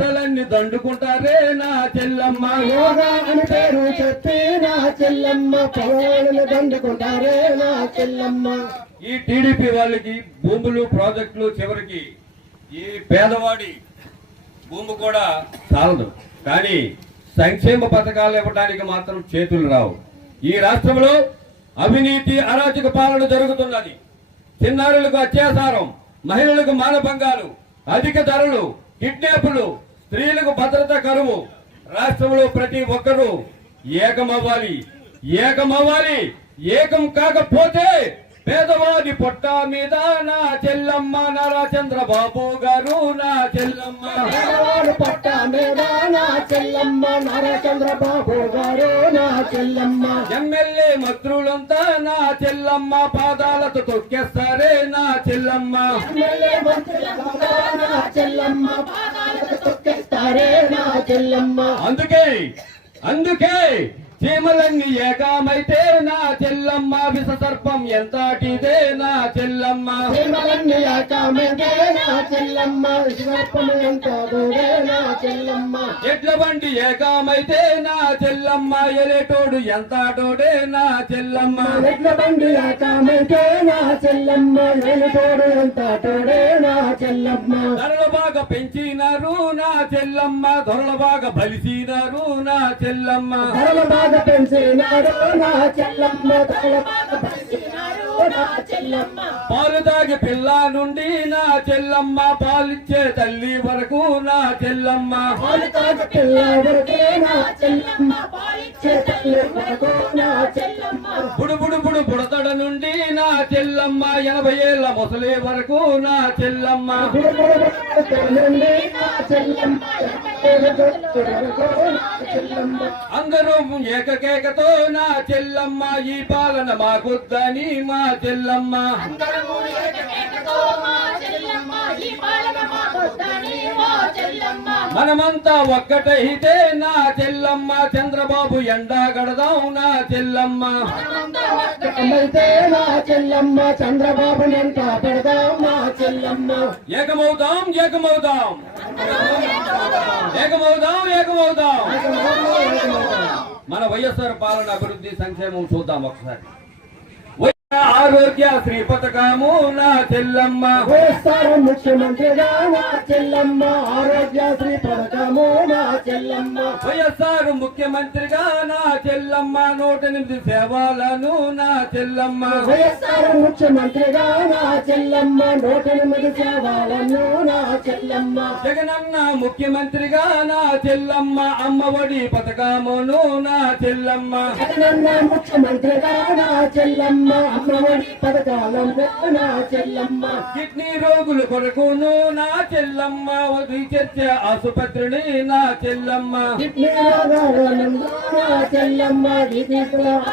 మీసాలన్నీ దండుకుంటారే నా చెల్లమ్మ. యోగా అని పేరు చెప్పి నా చెల్లమ్మ పొలాలను దండుకుంటారే నా చెల్లమ్మ. ఈ టీడీపీ వాళ్ళకి భూములు ప్రాజెక్టులు చివరికి ఈ పేదవాడి భూమి కూడా చాలదు, కానీ సంక్షేమ పథకాలు ఇవ్వడానికి మాత్రం చేతులు రావు. ఈ రాష్ట్రంలో అవినీతి అరాచక పాలన జరుగుతున్నది. చిన్నారులకు అత్యాచారం, మహిళలకు మానభంగాలు, అధిక ధరలు, కిడ్నాపులు, స్త్రీలకు భద్రత కరువు. రాష్ట్రంలో ప్రతి ఒక్కరూ ఏకమవ్వాలి. ఏకం కాకపోతే పేదవాడి పొట్ట మీద నా చెల్లమ్మ నారా చంద్రబాబు గారు నా చెల్లమ్మ. పేదవాడి పొట్ట మీద నా చెల్లమ్మ నారా చంద్రబాబు గారు నా చెల్లమ్మ. ఎమ్మెల్యే మంత్రులంతా నా చెల్లమ్మ పాదాలతో తొక్కేస్తారే నా చెల్లమ్మ. ఎమ్మెల్యే మంత్రులంతా నా చెల్లమ్మ పాదాలతో తొక్కేస్తారే నా చెల్లమ్మ. అందుకే చీమలన్నీ ఏకమైతే నా చెల్లమ్మ. విష సర్పం ఎంతటిదే నా చెల్లమ్మ. చీమలన్నీ ఏకమైతే నా చెల్లమ్మ. విష సర్పం ఎంతటిదే నా చెల్లమ్మ. ఎడ్ల బండి ఏకమైతే నా చెల్లమ్మ. ఎలేటోడు ఎంతటోడే నా చెల్లమ్మ. ఎడ్ల బండి ఏకమైతే నా చెల్లమ్మ. ఎలేటోడు ఎంతటోడే నా చెల్లమ్మ. ధరలు బాగా పెంచినారు నా చెల్లమ్మ. ధరలు బాగా బలిసినారు నా చెల్లమ్మ. ధరలు బాగా పెంచినారు నా చెల్లమ్మ. ధరలు బాగా పెంచినారు నా చెల్లమ్మ. పాలు తాగి పిల్ల నుండి నా చెల్లమ్మ. పాలిచ్చే తల్లి వరకు నా చెల్లమ్మ. పాలు తాగి పిల్ల వరకు నా చెల్లమ్మ. పాలిచ్చే తల్లి వరకు నా చెల్లమ్మ. బుడు బుడతడ నుండి నా చెల్లమ్మ. 80 ఏళ్ల ముసలి వరకు నా చెల్లమ్మ. నుండి నా చెల్లమ్మ. అందరూ ఏకకేకతో నా చెల్లమ్మ. ఈ పాలన మాకొద్దని మా చెల్లమ్మ. మనమంతా ఒక్కటైతే నా చెల్లమ్మ. చంద్రబాబు ఎండా గడదాం నా చెల్లమ్మ. నా చెల్లమ్మ. చంద్రబాబు ఎంత పెడదాం నా చెల్లమ్మ. ఏకమవుదాం. మన వైఎస్ఆర్ పాలన అభివృద్ధి సంక్షేమం చూద్దాం ఒకసారి. ఆరోగ్యశ్రీ పథకము నా చెల్లమ్మ. వైఎస్ఆర్ ముఖ్యమంత్రిగా నా చెల్లమ్మ. ఆరోగ్యశ్రీ పథకము నా చెల్లమ్మ. వైఎస్ఆర్ ముఖ్యమంత్రిగా నా చెల్లమ్మ. 108 సేవలను నా చెల్లమ్మ. వైఎస్ఆర్ ముఖ్యమంత్రిగా నా చెల్లమ్మ. 108 సేవలను నా చెల్లమ్మ. జగనన్న ముఖ్యమంత్రిగా నా చెల్లమ్మ. అమ్మఒడి పథకమును నా చెల్లమ్మ. జగనన్న ముఖ్యమంత్రిగా నా చెల్లమ్మ. అమ్మఒడి పథకాలను నా చెల్లమ్మ. కిడ్నీ రోగుల కొరకును నా చెల్లమ్మ. చర్చ ఆసుపత్రిని నా చెల్లమ్మ. కిడ్నీ రోగాలను నా చెల్లమ్మ.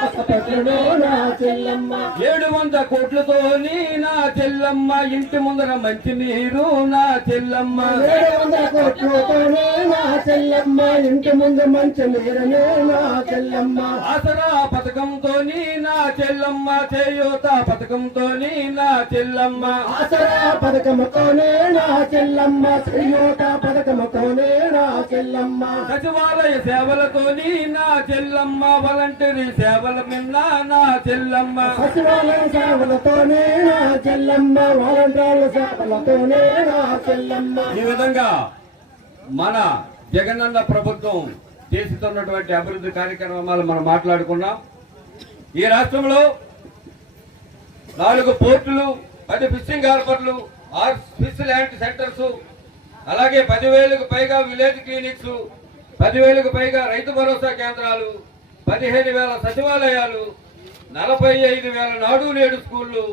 ఆసుపత్రులు నా చెల్లమ్మ. 700 కోట్లతోని నా చెల్లమ్మ. ఇంటి ముందర మంచి నీరు నా చెల్లమ్మ. 700 కోట్లతోనే నా చెల్లమ్మ. ఇంటి ముందు మంచి నీరునే నా చెల్లమ్మ. ఆసరా పథకంతోని నా చెల్లమ్మ. చేయూత పథకంతోని నా చెల్లమ్మ. ఆసరా పథకంతోనే నా చెల్లమ్మ. చేయూత పథకంతోనే నా చెల్లమ్మ. సచివాలయ సేవలతోని నా చెల్లమ్మ. వాలంటీర్ సేవల మిన్న నా చెల్లమ్మ. సచివాలయ సేవలతోనే నా చెల్లమ్మ. వాలంటీర్ల సేవలతోనే నా చెల్లమ్మ. ఈ విధంగా మన జగనన్న ప్రభుత్వం చేస్తున్నటువంటి అభివృద్ధి కార్యక్రమాలు మనం మాట్లాడుకున్నాం. ఈ రాష్ట్రంలో 4 పోర్టులు, 10 ఫిషింగ్ హార్బర్లు, 6 ఫిష్ ల్యాండ్ సెంటర్స్, అలాగే 10,000కు పైగా విలేజ్ క్లినిక్స్, 10,000కు పైగా రైతు భరోసా కేంద్రాలు, 15,000 సచివాలయాలు, 45,000 నాడు నేడు స్కూళ్లు,